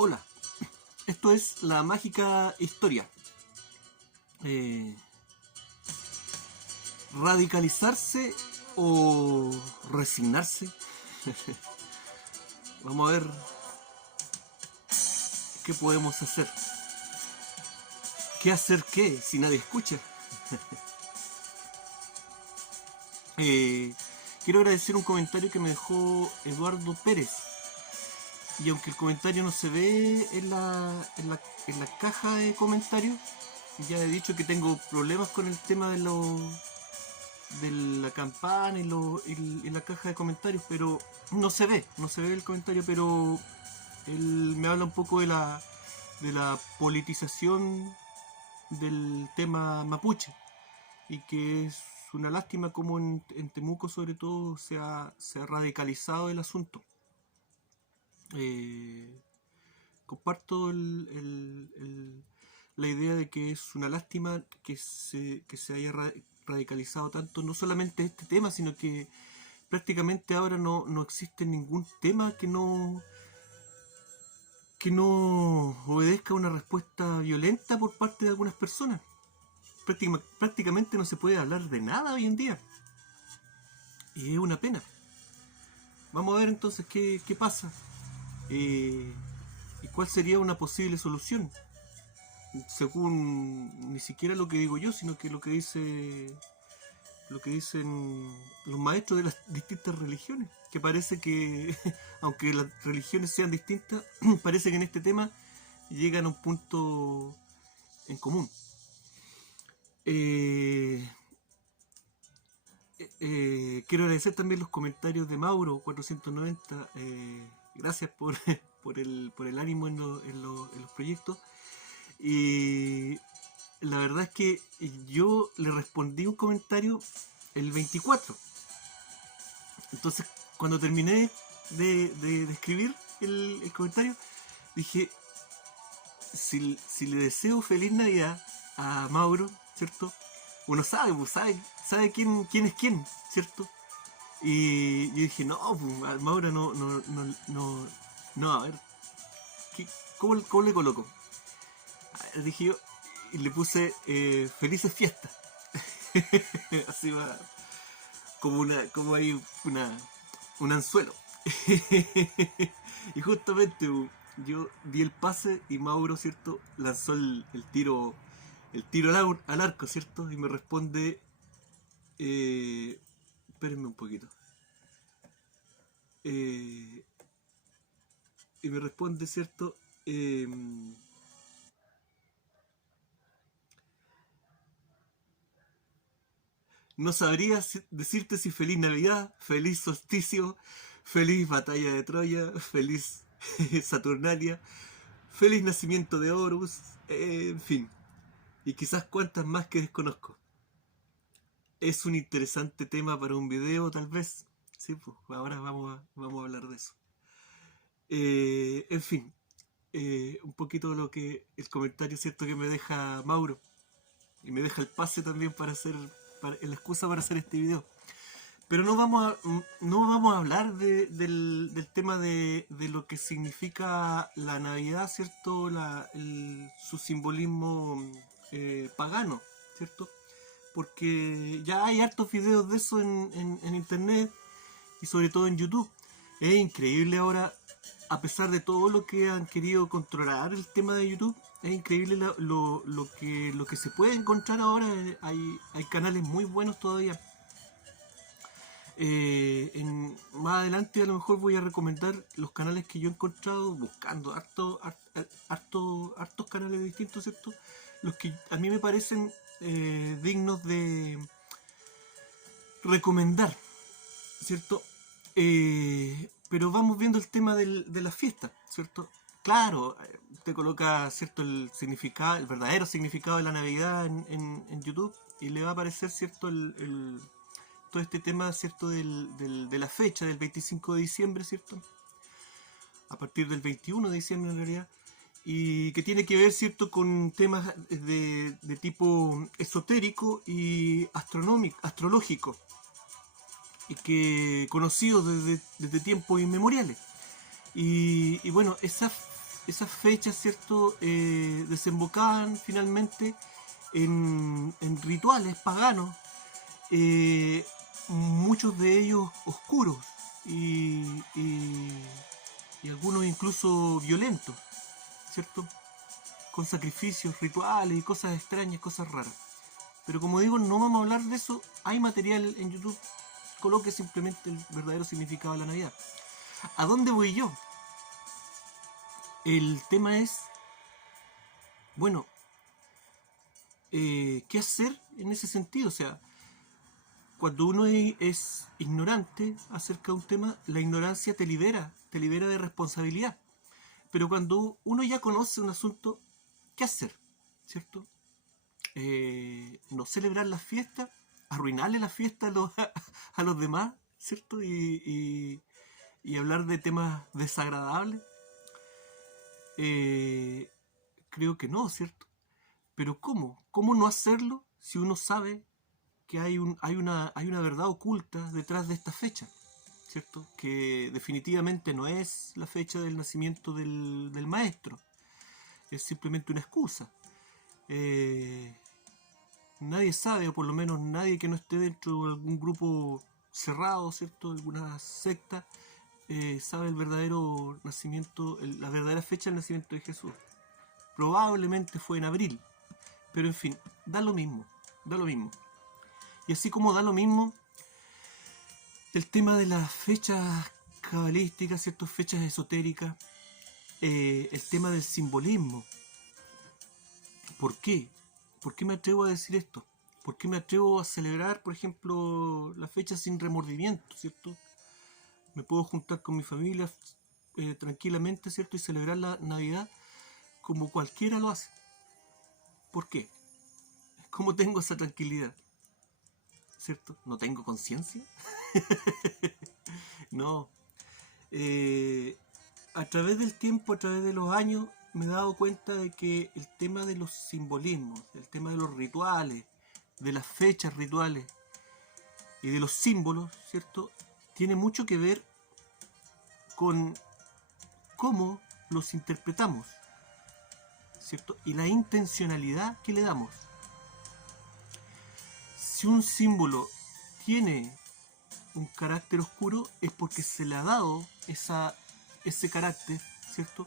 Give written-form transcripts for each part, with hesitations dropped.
Hola, esto es La Mágica Historia. ¿Radicalizarse o resignarse? Vamos a ver qué podemos hacer. ¿Qué hacer qué si nadie escucha? Quiero agradecer un comentario que me dejó Eduardo Pérez. Y aunque el comentario no se ve en la caja de comentarios, ya he dicho que tengo problemas con el tema de la campana y la caja de comentarios, pero no se ve el comentario, pero él me habla un poco de la politización del tema mapuche y que es una lástima como en Temuco sobre todo se ha radicalizado el asunto. Comparto la idea de que es una lástima que se haya radicalizado tanto, no solamente este tema, sino que prácticamente ahora no existe ningún tema que no obedezca a una respuesta violenta por parte de algunas personas. Prácticamente no se puede hablar de nada hoy en día. Y es una pena. Vamos a ver entonces qué pasa. ¿Y cuál sería una posible solución? Según ni siquiera lo que digo yo, sino que lo que dicen los maestros de las distintas religiones, que parece que aunque las religiones sean distintas, parece que en este tema llegan a un punto en común. Quiero agradecer también los comentarios de Mauro 490. Gracias por el ánimo en los proyectos. Y la verdad es que yo le respondí un comentario el 24. Entonces, cuando terminé de escribir el comentario, dije, si le deseo feliz Navidad a Mauro, ¿cierto? Uno sabe, pues, sabe quién es quién, ¿cierto? Y yo dije, no, pues, al Mauro no, a ver, ¿cómo le coloco? A ver, dije yo, y le puse felices fiestas. Así va, como hay un anzuelo. Y justamente yo di el pase y Mauro, ¿cierto? Lanzó el tiro al arco, ¿cierto? Y me responde, espérenme un poquito. Y me responde, ¿cierto? No sabría decirte si feliz Navidad, feliz solsticio, feliz batalla de Troya, feliz Saturnalia, feliz nacimiento de Horus, en fin. Y quizás cuantas más que desconozco. Es un interesante tema para un video, tal vez. Sí, pues ahora vamos a hablar de eso. En fin, un poquito lo que el comentario cierto que me deja Mauro. Y me deja el pase también para la excusa para hacer este video. Pero no vamos a hablar del tema de lo que significa la Navidad, ¿cierto? Su simbolismo pagano, ¿cierto? Porque ya hay hartos videos de eso en internet y sobre todo en YouTube. Es increíble ahora, a pesar de todo lo que han querido controlar el tema de YouTube, es increíble lo que se puede encontrar ahora. Hay canales muy buenos todavía. Más adelante a lo mejor voy a recomendar los canales que yo he encontrado buscando hartos canales distintos, ¿cierto? Los que a mí me parecen dignos de recomendar, ¿cierto? Pero vamos viendo el tema de la fiesta, ¿cierto? Claro, te coloca, ¿cierto? El significado, el verdadero significado de la Navidad en YouTube y le va a aparecer, ¿cierto? Todo este tema, ¿cierto? De la fecha, del 25 de diciembre, ¿cierto? A partir del 21 de diciembre en realidad. Y que tiene que ver, ¿cierto? Con temas de tipo esotérico y astrológico. Y que conocidos desde tiempos inmemoriales. Y bueno, esas fechas, ¿cierto?, desembocaban finalmente en rituales paganos, muchos de ellos oscuros y, y, y algunos incluso violentos, ¿cierto?, con sacrificios, rituales y cosas extrañas, cosas raras. Pero como digo, no vamos a hablar de eso. Hay material en YouTube. Coloque simplemente el verdadero significado de la Navidad. ¿A dónde voy yo? El tema es, bueno, ¿qué hacer en ese sentido? O sea, cuando uno es ignorante acerca de un tema, la ignorancia te libera de responsabilidad. Pero cuando uno ya conoce un asunto, ¿qué hacer? ¿Cierto? No celebrar las fiestas, arruinarle la fiesta a los demás, ¿cierto? Y hablar de temas desagradables. Creo que no, ¿cierto? Pero ¿cómo? ¿Cómo no hacerlo si uno sabe que hay una verdad oculta detrás de esta fecha? ¿Cierto? Que definitivamente no es la fecha del nacimiento del maestro. Es simplemente una excusa. Nadie sabe, o por lo menos nadie que no esté dentro de algún grupo cerrado, ¿cierto? Alguna secta, sabe el verdadero nacimiento, la verdadera fecha del nacimiento de Jesús. Probablemente fue en abril, pero en fin, da lo mismo. Y así como da lo mismo el tema de las fechas cabalísticas, ciertas fechas esotéricas, el tema del simbolismo. ¿Por qué? ¿Por qué me atrevo a decir esto? ¿Por qué me atrevo a celebrar, por ejemplo, la fecha sin remordimiento, ¿cierto? Me puedo juntar con mi familia tranquilamente, ¿cierto? Y celebrar la Navidad como cualquiera lo hace. ¿Por qué? ¿Cómo tengo esa tranquilidad? ¿Cierto? ¿No tengo conciencia? No. A través del tiempo, a través de los años, me he dado cuenta de que el tema de los simbolismos, el tema de los rituales, de las fechas rituales y de los símbolos, ¿cierto?, tiene mucho que ver con cómo los interpretamos, ¿cierto?, y la intencionalidad que le damos. Si un símbolo tiene un carácter oscuro, es porque se le ha dado ese carácter, ¿cierto?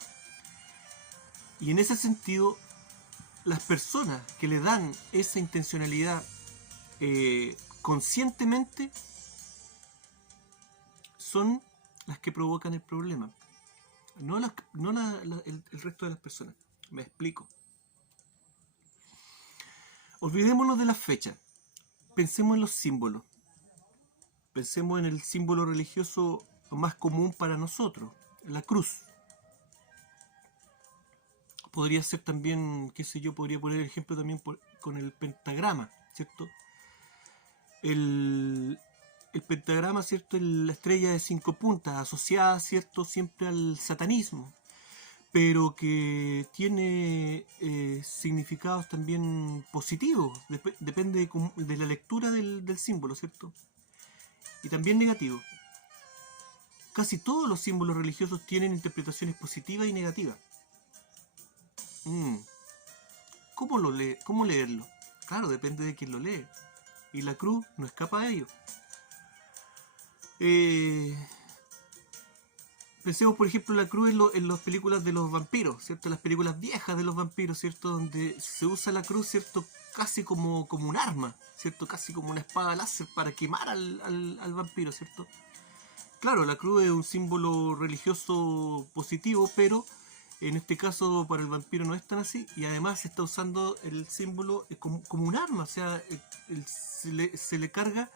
Y en ese sentido, las personas que le dan esa intencionalidad conscientemente son las que provocan el problema, no el resto de las personas. Me explico. Olvidémonos de las fechas, pensemos en los símbolos, pensemos en el símbolo religioso más común para nosotros, la cruz. Podría ser también, qué sé yo, podría poner ejemplo también con el pentagrama, ¿cierto? El pentagrama, ¿cierto?, es la estrella de 5 puntas, asociada, ¿cierto?, siempre al satanismo, pero que tiene significados también positivos, depende de la lectura del símbolo, ¿cierto? Y también negativos. Casi todos los símbolos religiosos tienen interpretaciones positivas y negativas. ¿Cómo leerlo? Claro, depende de quién lo lee. Y la cruz no escapa de ello. Pensemos, por ejemplo, la cruz en las películas de los vampiros, ¿cierto? Las películas viejas de los vampiros, ¿cierto? Donde se usa la cruz, ¿cierto?, casi como un arma, ¿cierto? Casi como una espada láser para quemar al vampiro, ¿cierto? Claro, la cruz es un símbolo religioso positivo, pero en este caso para el vampiro no es tan así, y además se está usando el símbolo como un arma, o sea, se le carga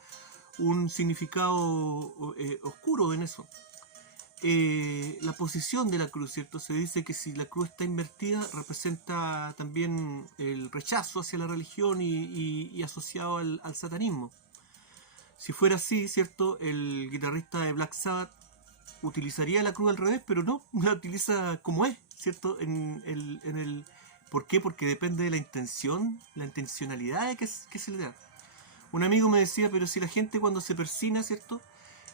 un significado oscuro en eso. La posición de la cruz, ¿cierto? Se dice que si la cruz está invertida representa también el rechazo hacia la religión y asociado al satanismo. Si fuera así, ¿cierto?, el guitarrista de Black Sabbath utilizaría la cruz al revés, pero no, la utiliza como es, ¿cierto? ¿Por qué? Porque depende de la intención, la intencionalidad que se le da. Un amigo me decía, pero si la gente cuando se persina, ¿cierto?,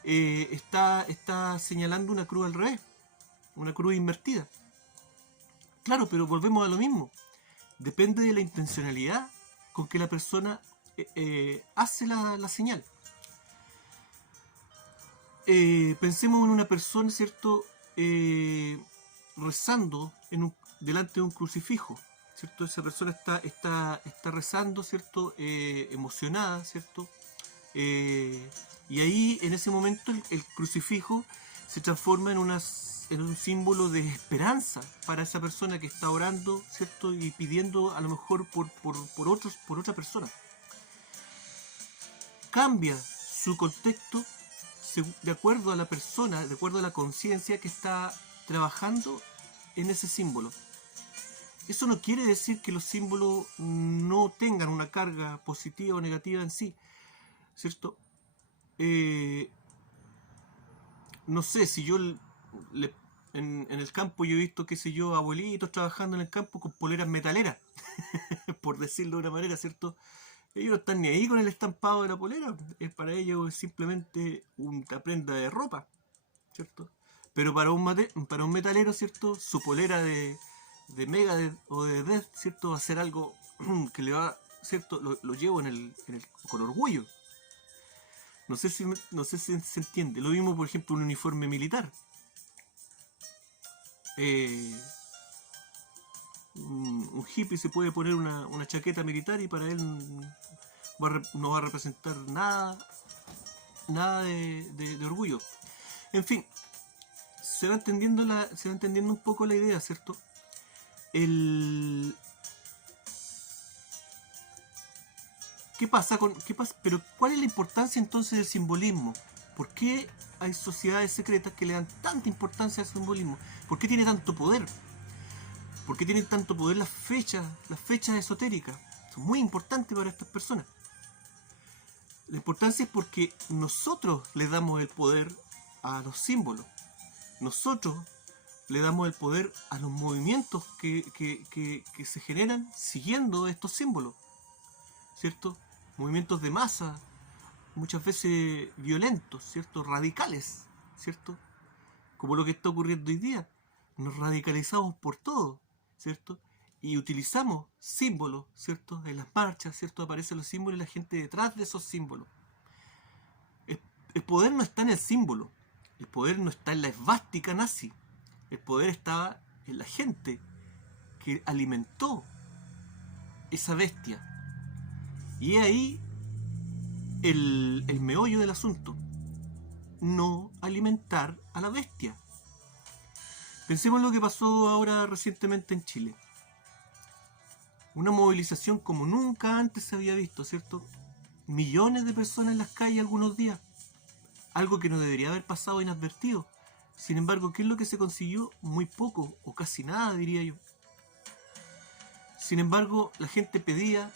está señalando una cruz al revés, una cruz invertida. Claro, pero volvemos a lo mismo. Depende de la intencionalidad con que la persona hace la señal. Pensemos en una persona, ¿cierto? Rezando delante de un crucifijo, ¿cierto? Esa persona está rezando, ¿cierto? Emocionada, ¿cierto? Y ahí, en ese momento, el crucifijo se transforma en un símbolo de esperanza para esa persona que está orando, ¿cierto? Y pidiendo a lo mejor por otra persona. Cambia su contexto de acuerdo a la persona, de acuerdo a la conciencia que está trabajando en ese símbolo. Eso no quiere decir que los símbolos no tengan una carga positiva o negativa en sí, ¿cierto? No sé, si yo en el campo yo he visto, qué sé yo, abuelitos trabajando en el campo con poleras metaleras, por decirlo de una manera, ¿cierto? Ellos no están ni ahí con el estampado de la polera, para ellos es simplemente una prenda de ropa, ¿cierto? Pero para un metalero, ¿cierto? Su polera de Megadeth o de Death, ¿cierto? Va a ser algo que le va, ¿cierto? Lo llevo con orgullo. No sé si se entiende. Lo mismo, por ejemplo, un uniforme militar. Un hippie se puede poner una chaqueta militar y para él no va a representar nada de orgullo. En fin, se va entendiendo un poco la idea, ¿cierto? ¿Qué pasa? Pero ¿cuál es la importancia entonces del simbolismo? ¿Por qué hay sociedades secretas que le dan tanta importancia al simbolismo? ¿Por qué tiene tanto poder? ¿Por qué tienen tanto poder las fechas esotéricas? Son muy importantes para estas personas. La importancia es porque nosotros le damos el poder a los símbolos. Nosotros le damos el poder a los movimientos que se generan siguiendo estos símbolos, ¿cierto? Movimientos de masa, muchas veces violentos, ¿cierto? Radicales, ¿cierto? Como lo que está ocurriendo hoy día. Nos radicalizamos por todo, ¿cierto? Y utilizamos símbolos, ¿cierto? En las marchas, ¿cierto? Aparecen los símbolos y la gente detrás de esos símbolos. El poder no está en el símbolo. El poder no está en la esvástica nazi. El poder estaba en la gente que alimentó esa bestia. Y es ahí el meollo del asunto. No alimentar a la bestia. Pensemos en lo que pasó ahora recientemente en Chile. Una movilización como nunca antes se había visto, ¿cierto? Millones de personas en las calles algunos días. Algo que no debería haber pasado inadvertido. Sin embargo, ¿qué es lo que se consiguió? Muy poco, o casi nada, diría yo. Sin embargo, la gente pedía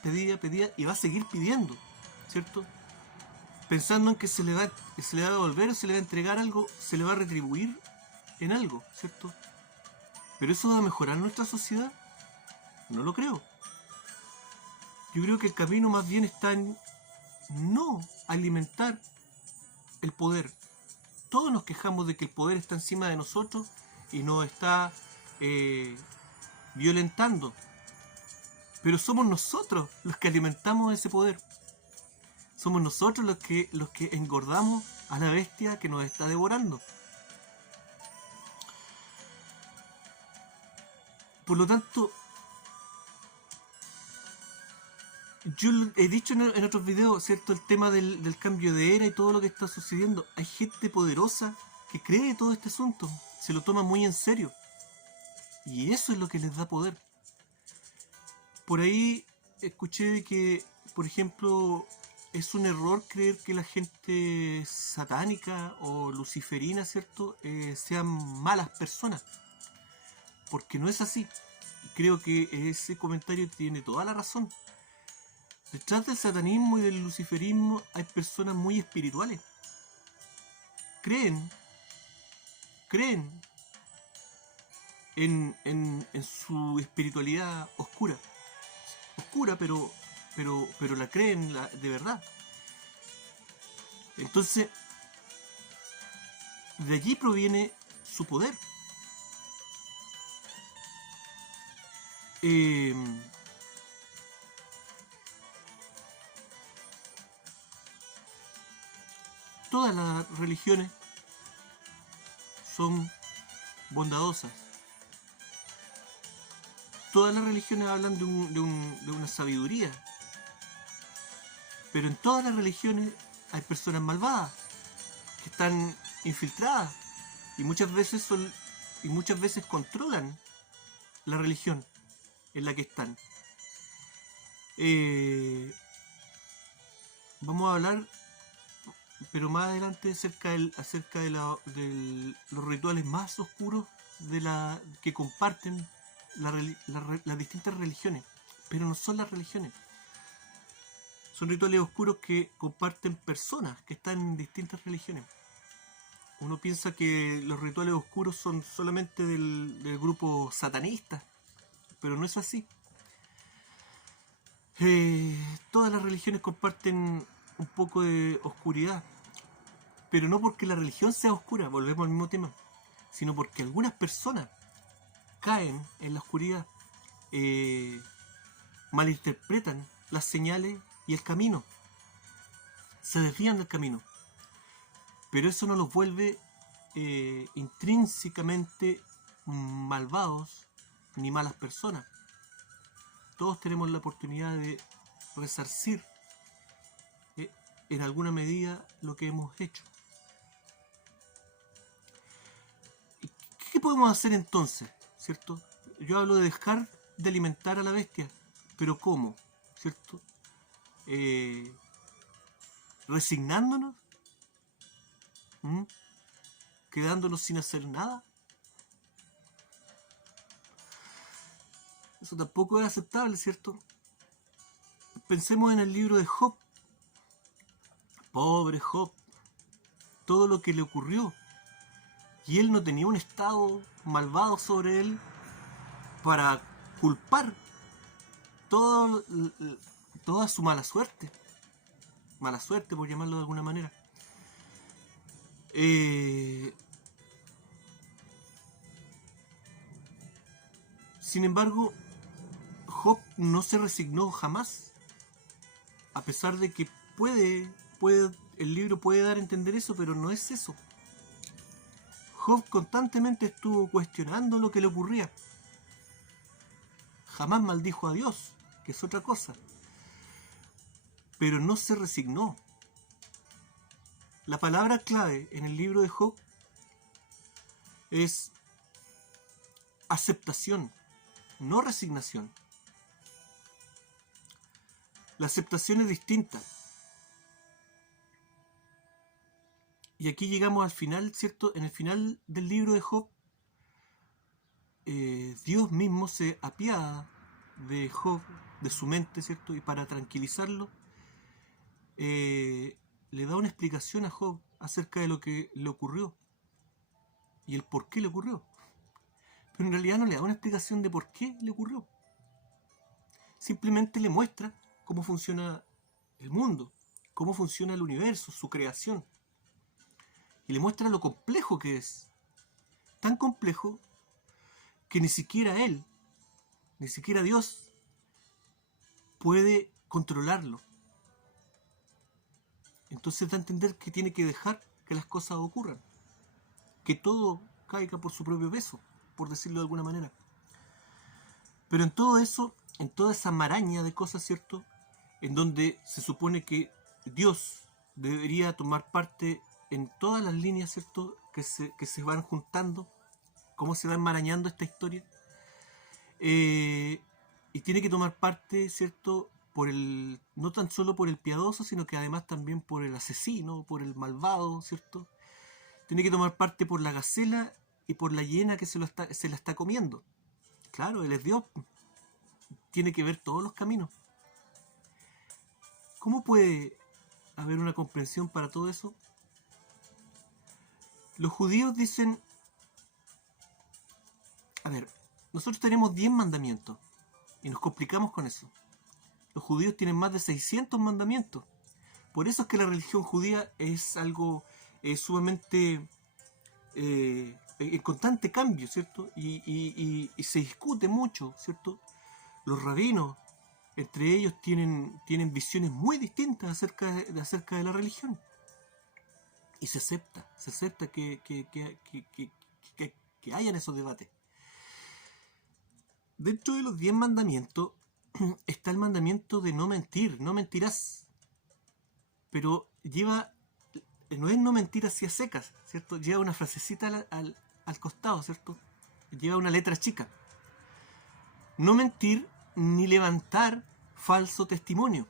y va a seguir pidiendo, ¿cierto? Pensando en que se le va a devolver o se le va a entregar algo, se le va a retribuir en algo, ¿cierto? ¿Pero eso va a mejorar nuestra sociedad? No lo creo. Yo creo que el camino más bien está en no alimentar el poder. Todos nos quejamos de que el poder está encima de nosotros y nos está violentando. Pero somos nosotros los que alimentamos ese poder. Somos nosotros los que engordamos a la bestia que nos está devorando. Por lo tanto, yo he dicho en otros videos, ¿cierto? El tema del cambio de era y todo lo que está sucediendo. Hay gente poderosa que cree todo este asunto. Se lo toma muy en serio. Y eso es lo que les da poder. Por ahí escuché que, por ejemplo, es un error creer que la gente satánica o luciferina, ¿cierto? Sean malas personas. Porque no es así. Creo que ese comentario tiene toda la razón. Detrás del satanismo y del luciferismo hay personas muy espirituales. Creen en su espiritualidad oscura. Oscura, pero la creen de verdad. Entonces, de allí proviene su poder. Todas las religiones son bondadosas. Todas las religiones hablan de una sabiduría. Pero en todas las religiones hay personas malvadas que están infiltradas y muchas veces controlan la religión en la que están. Vamos a hablar, pero más adelante, acerca de los rituales más oscuros que comparten las distintas religiones. Pero no son las religiones. Son rituales oscuros que comparten personas que están en distintas religiones. Uno piensa que los rituales oscuros son solamente del grupo satanista, pero no es así. Todas las religiones comparten un poco de oscuridad, pero no porque la religión sea oscura, volvemos al mismo tema, sino porque algunas personas caen en la oscuridad, malinterpretan las señales y el camino, se desvían del camino, pero eso no los vuelve intrínsecamente malvados ni malas personas. Todos tenemos la oportunidad de resarcir en alguna medida lo que hemos hecho. ¿Qué podemos hacer entonces? ¿Cierto? Yo hablo de dejar de alimentar a la bestia, pero ¿cómo? ¿Cierto? ¿Resignándonos? ¿Quedándonos sin hacer nada? Eso tampoco es aceptable, ¿cierto? Pensemos en el libro de Job. Pobre Job, todo lo que le ocurrió. Y él no tenía un estado malvado sobre él para culpar toda su mala suerte. Mala suerte, por llamarlo de alguna manera. Sin embargo, Job no se resignó jamás. A pesar de que el libro puede dar a entender eso, pero no es eso. Job constantemente estuvo cuestionando lo que le ocurría. Jamás maldijo a Dios, que es otra cosa. Pero no se resignó. La palabra clave en el libro de Job es aceptación, no resignación. La aceptación es distinta. Y aquí llegamos al final, ¿cierto? En el final del libro de Job, Dios mismo se apiada de Job, de su mente, ¿cierto? Y para tranquilizarlo, le da una explicación a Job acerca de lo que le ocurrió y el por qué le ocurrió. Pero en realidad no le da una explicación de por qué le ocurrió. Simplemente le muestra cómo funciona el mundo, cómo funciona el universo, su creación. Y le muestra lo complejo que es. Tan complejo que ni siquiera él, ni siquiera Dios, puede controlarlo. Entonces da a entender que tiene que dejar que las cosas ocurran. Que todo caiga por su propio peso, por decirlo de alguna manera. Pero en todo eso, en toda esa maraña de cosas, ¿cierto? En donde se supone que Dios debería tomar parte en todas las líneas, ¿cierto? Que se van juntando, cómo se va enmarañando esta historia. Y tiene que tomar parte, ¿cierto? No tan solo por el piadoso, sino que además también por el asesino, por el malvado, ¿cierto? Tiene que tomar parte por la gacela y por la hiena que se la está comiendo. Claro, él es Dios. Tiene que ver todos los caminos. ¿Cómo puede haber una comprensión para todo eso? Los judíos dicen, a ver, nosotros tenemos 10 mandamientos y nos complicamos con eso. Los judíos tienen más de 600 mandamientos. Por eso es que la religión judía es algo sumamente en constante cambio, ¿cierto? Y se discute mucho, ¿cierto? Los rabinos, entre ellos, tienen visiones muy distintas acerca de la religión. Y se acepta que hayan esos debates. Dentro de los 10 mandamientos está el mandamiento de no mentir, no mentirás. Pero no es no mentir así a secas, ¿cierto? Lleva una frasecita al costado, ¿cierto? Lleva una letra chica. No mentir ni levantar falso testimonio.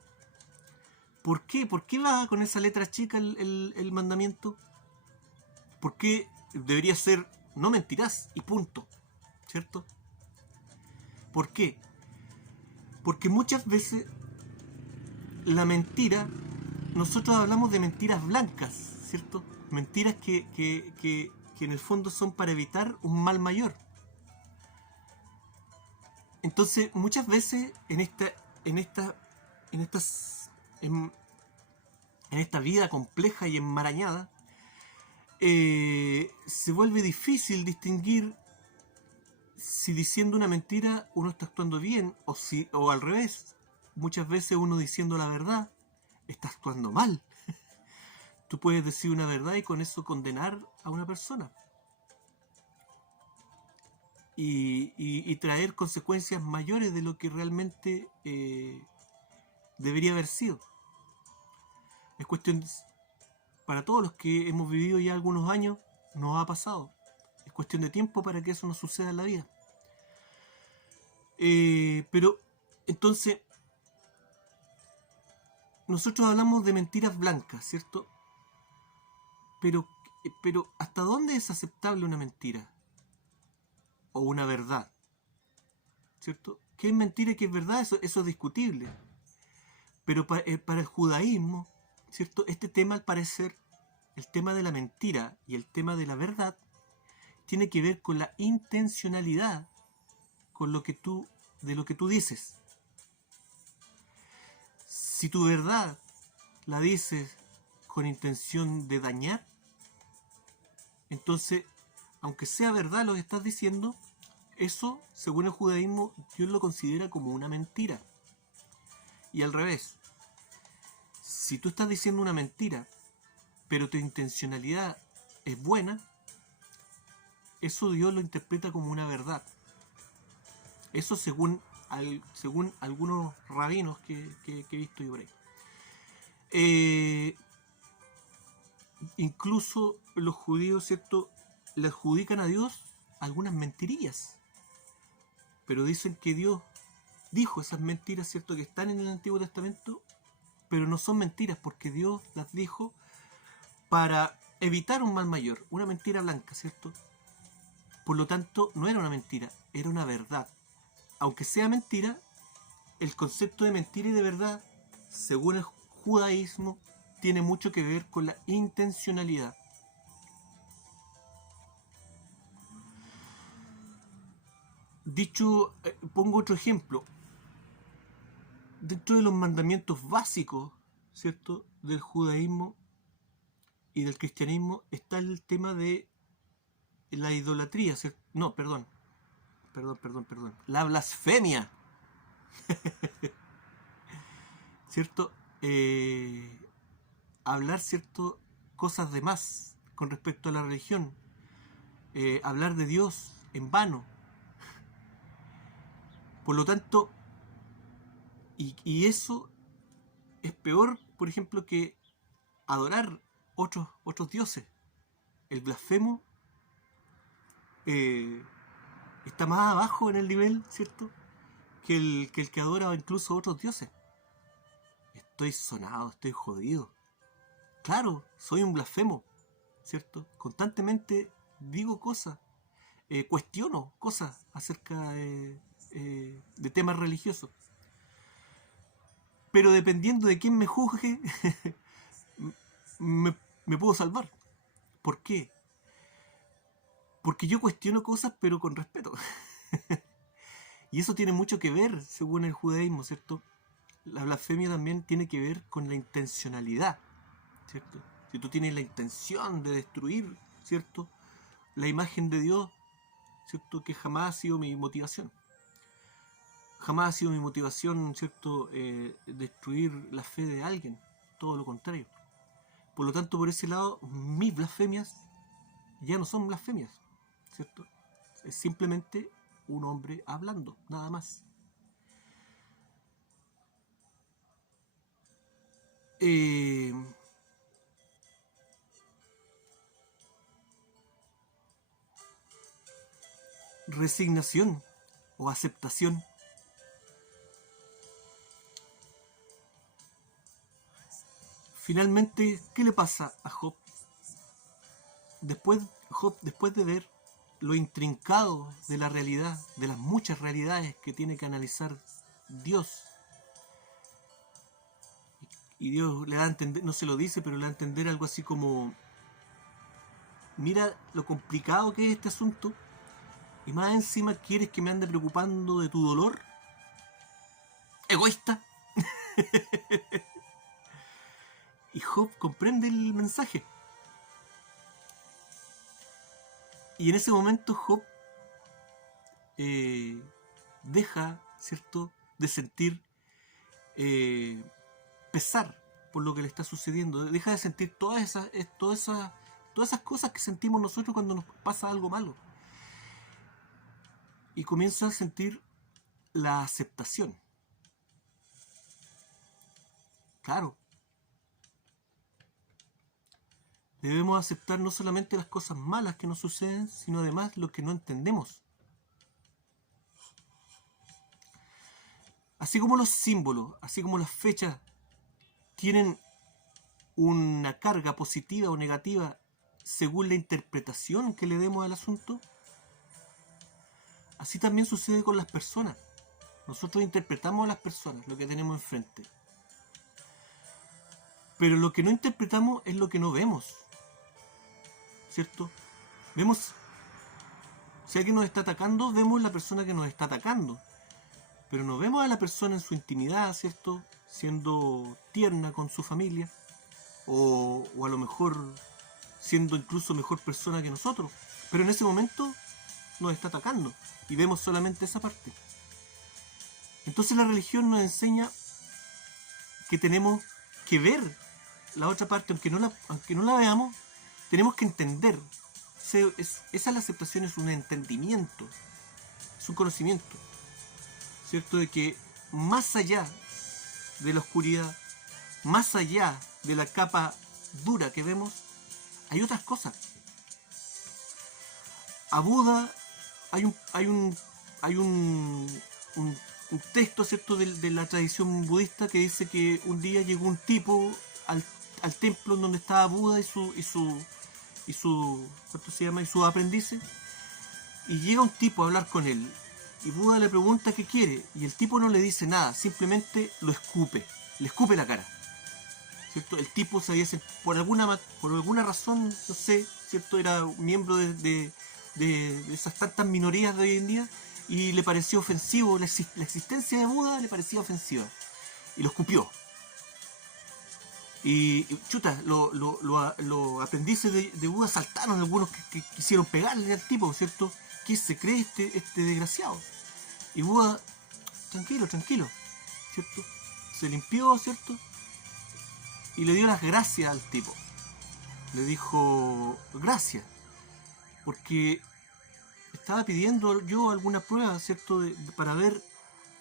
¿Por qué? ¿Por qué va con esa letra chica el mandamiento? Porque debería ser no mentirás y punto, ¿cierto? ¿Por qué? Porque muchas veces la mentira, nosotros hablamos de mentiras blancas, ¿cierto? Mentiras que en el fondo son para evitar un mal mayor. Entonces, muchas veces en esta vida compleja y enmarañada, se vuelve difícil distinguir si diciendo una mentira uno está actuando bien o al revés. Muchas veces uno diciendo la verdad está actuando mal. Tú puedes decir una verdad y con eso condenar a una persona y traer consecuencias mayores de lo que realmente debería haber sido. Es cuestión para todos los que hemos vivido ya algunos años, nos ha pasado. Es cuestión de tiempo para que eso no suceda en la vida. Pero entonces nosotros hablamos de mentiras blancas, ¿cierto? Pero ¿hasta dónde es aceptable una mentira? O una verdad, ¿cierto? ¿Qué es mentira y qué es verdad? Eso es discutible. Pero para el judaísmo, ¿cierto? Este tema, al parecer, el tema de la mentira y el tema de la verdad, tiene que ver con la intencionalidad de lo que tú dices. Si tu verdad la dices con intención de dañar, entonces, aunque sea verdad lo que estás diciendo, eso, según el judaísmo, Dios lo considera como una mentira. Y al revés, si tú estás diciendo una mentira, pero tu intencionalidad es buena, eso Dios lo interpreta como una verdad. Eso según algunos rabinos que he visto yo por ahí. Incluso los judíos, ¿cierto?, le adjudican a Dios algunas mentirillas. Pero dicen que Dios dijo esas mentiras, ¿cierto?, que están en el Antiguo Testamento, pero no son mentiras porque Dios las dijo para evitar un mal mayor, una mentira blanca, ¿cierto? Por lo tanto, no era una mentira, era una verdad. Aunque sea mentira, el concepto de mentira y de verdad, según el judaísmo, tiene mucho que ver con la intencionalidad. Dicho, pongo otro ejemplo. Dentro de los mandamientos básicos, ¿cierto?, del judaísmo y del cristianismo está el tema de la idolatría, ¿cierto? No, perdón. La blasfemia. ¿Cierto? Hablar, ¿cierto?, cosas de más con respecto a la religión. Hablar de Dios en vano. Por lo tanto, y eso es peor, por ejemplo, que adorar otros dioses. El blasfemo está más abajo en el nivel, ¿cierto?, que el que adora incluso otros dioses. Estoy sonado, estoy jodido. Claro, soy un blasfemo, ¿cierto? Constantemente digo cosas, cuestiono cosas acerca de temas religiosos. Pero dependiendo de quién me juzgue, me puedo salvar. ¿Por qué? Porque yo cuestiono cosas pero con respeto. Y eso tiene mucho que ver, según el judaísmo, ¿cierto? La blasfemia también tiene que ver con la intencionalidad, ¿cierto? Si tú tienes la intención de destruir, ¿cierto?, la imagen de Dios, ¿cierto?, que jamás ha sido mi motivación. Jamás ha sido mi motivación, ¿cierto?, destruir la fe de alguien. Todo lo contrario. Por lo tanto, por ese lado, mis blasfemias ya no son blasfemias, ¿cierto? Es simplemente un hombre hablando, nada más. Resignación o aceptación. Finalmente, ¿qué le pasa a Job? Después de ver lo intrincado de la realidad, de las muchas realidades que tiene que analizar Dios, y Dios le da a entender, no se lo dice, pero le da a entender algo así como: mira lo complicado que es este asunto, y más encima quieres que me ande preocupando de tu dolor. Egoísta. Y Job comprende el mensaje. Y en ese momento Job deja, ¿cierto?, de sentir pesar por lo que le está sucediendo. Deja de sentir todas esas cosas que sentimos nosotros cuando nos pasa algo malo. Y comienza a sentir la aceptación. Claro. Debemos aceptar no solamente las cosas malas que nos suceden, sino además lo que no entendemos. Así como los símbolos, así como las fechas tienen una carga positiva o negativa según la interpretación que le demos al asunto, así también sucede con las personas. Nosotros interpretamos a las personas, lo que tenemos enfrente. Pero lo que no interpretamos es lo que no vemos, ¿cierto? Vemos, si alguien nos está atacando, vemos la persona que nos está atacando. Pero no vemos a la persona en su intimidad, ¿cierto?, siendo tierna con su familia, o a lo mejor siendo incluso mejor persona que nosotros. Pero en ese momento nos está atacando y vemos solamente esa parte. Entonces la religión nos enseña que tenemos que ver la otra parte, aunque no la veamos, tenemos que entender. Esa es la aceptación, es un entendimiento, es un conocimiento, ¿cierto?, de que más allá de la oscuridad, más allá de la capa dura que vemos, hay otras cosas. A Buda hay un texto, ¿cierto?, de la tradición budista que dice que un día llegó un tipo al templo donde estaba Buda y sus aprendices, y llega un tipo a hablar con él, y Buda le pregunta qué quiere, y el tipo no le dice nada, simplemente le escupe la cara, ¿cierto? El tipo se había, por alguna razón, no sé, ¿cierto?, era miembro de esas tantas minorías de hoy en día, y le pareció ofensivo, la existencia de Buda le parecía ofensiva, y lo escupió. Y chuta, los aprendices de Buda saltaron, algunos que quisieron pegarle al tipo, ¿cierto? ¿Qué se cree este desgraciado? Y Buda, tranquilo, ¿cierto? Se limpió, ¿cierto? Y le dio las gracias al tipo. Le dijo, gracias, porque estaba pidiendo yo alguna prueba, ¿cierto?, para ver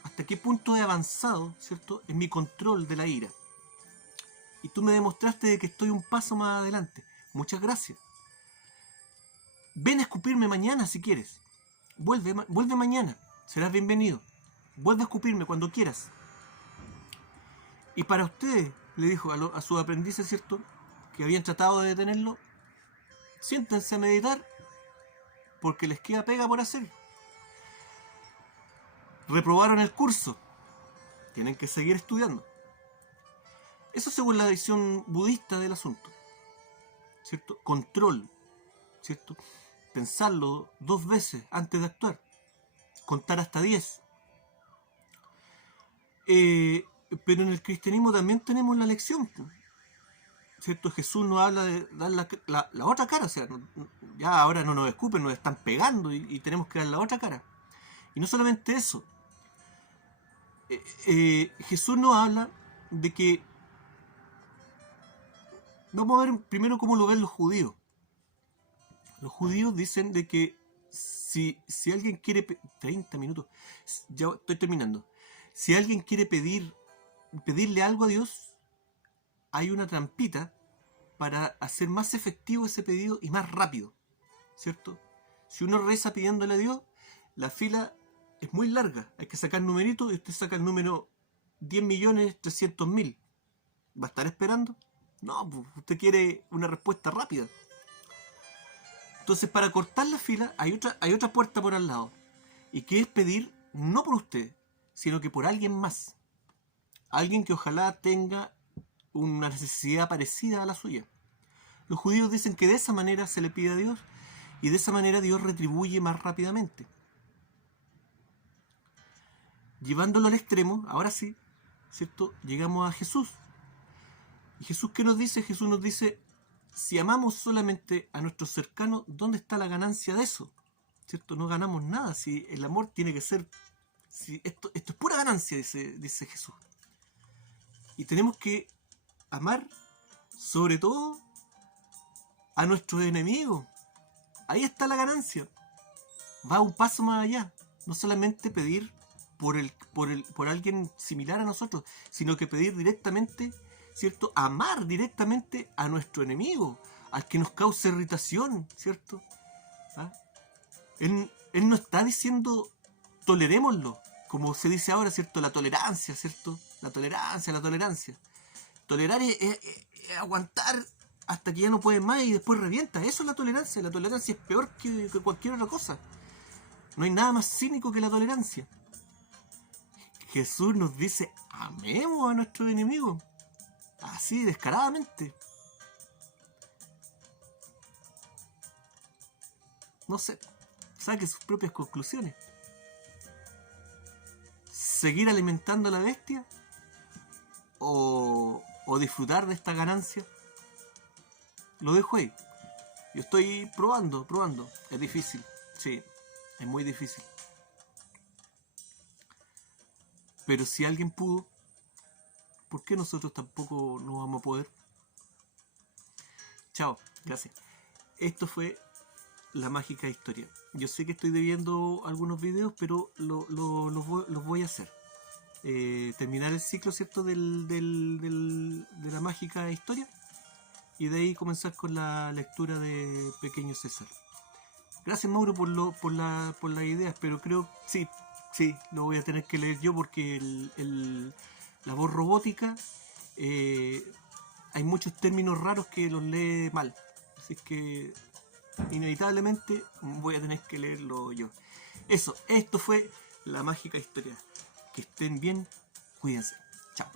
hasta qué punto he avanzado, ¿cierto?, en mi control de la ira. Y tú me demostraste de que estoy un paso más adelante. Muchas gracias. Ven a escupirme mañana si quieres. Vuelve mañana. Serás bienvenido. Vuelve a escupirme cuando quieras. Y para ustedes, le dijo a sus aprendices, ¿cierto?, que habían tratado de detenerlo, siéntense a meditar porque les queda pega por hacer. Reprobaron el curso. Tienen que seguir estudiando. Eso según la visión budista del asunto, ¿cierto? Control, ¿cierto? Pensarlo 2 veces antes de actuar. Contar hasta 10. Pero en el cristianismo también tenemos la lección, ¿cierto? Jesús nos habla de dar la otra cara, o sea, ya ahora no nos escupen, nos están pegando y tenemos que dar la otra cara. Y no solamente eso, Jesús nos habla de que, vamos a ver primero cómo lo ven los judíos. Los judíos dicen de que si alguien quiere... 30 minutos, ya estoy terminando. Si alguien quiere pedirle algo a Dios, hay una trampita para hacer más efectivo ese pedido y más rápido, ¿cierto? Si uno reza pidiéndole a Dios, la fila es muy larga, hay que sacar numeritos y usted saca el número 10.300.000. ¿Va a estar esperando? No, pues usted quiere una respuesta rápida. Entonces, para cortar la fila, hay otra puerta por al lado, y que es pedir no por usted, sino que por alguien más. Alguien que ojalá tenga una necesidad parecida a la suya. Los judíos dicen que de esa manera se le pide a Dios y de esa manera Dios retribuye más rápidamente. Llevándolo al extremo, ahora sí, ¿cierto? Llegamos a Jesús. ¿Y Jesús qué nos dice? Jesús nos dice, si amamos solamente a nuestros cercanos, ¿dónde está la ganancia de eso? ¿Cierto? No ganamos nada, si el amor tiene que ser... Si esto es pura ganancia, dice Jesús. Y tenemos que amar, sobre todo, a nuestros enemigos. Ahí está la ganancia. Va un paso más allá. No solamente pedir por alguien similar a nosotros, sino que pedir directamente, ¿cierto? Amar directamente a nuestro enemigo, al que nos cause irritación, ¿cierto? ¿Ah? Él no está diciendo tolerémoslo, como se dice ahora, ¿cierto? La tolerancia, ¿cierto? La tolerancia. Tolerar es aguantar hasta que ya no puedes más y después revienta. Eso es la tolerancia. La tolerancia es peor que cualquier otra cosa. No hay nada más cínico que la tolerancia. Jesús nos dice, amemos a nuestros enemigos. Así, descaradamente. No sé, saque sus propias conclusiones. ¿Seguir alimentando a la bestia? ¿O disfrutar de esta ganancia? Lo dejo ahí. Yo estoy probando. Es difícil, sí, es muy difícil. Pero si alguien pudo, ¿por qué nosotros tampoco no vamos a poder? Chao, gracias. Esto fue La Mágica Historia. Yo sé que estoy debiendo algunos videos, pero los voy a hacer. Terminar el ciclo, ¿cierto? De La Mágica Historia. Y de ahí comenzar con la lectura de Pequeño César. Gracias, Mauro, por las ideas, pero creo sí, lo voy a tener que leer yo porque la voz robótica, hay muchos términos raros que los lee mal. Así que inevitablemente voy a tener que leerlo yo. Esto fue La Mágica Historia. Que estén bien, cuídense. Chao.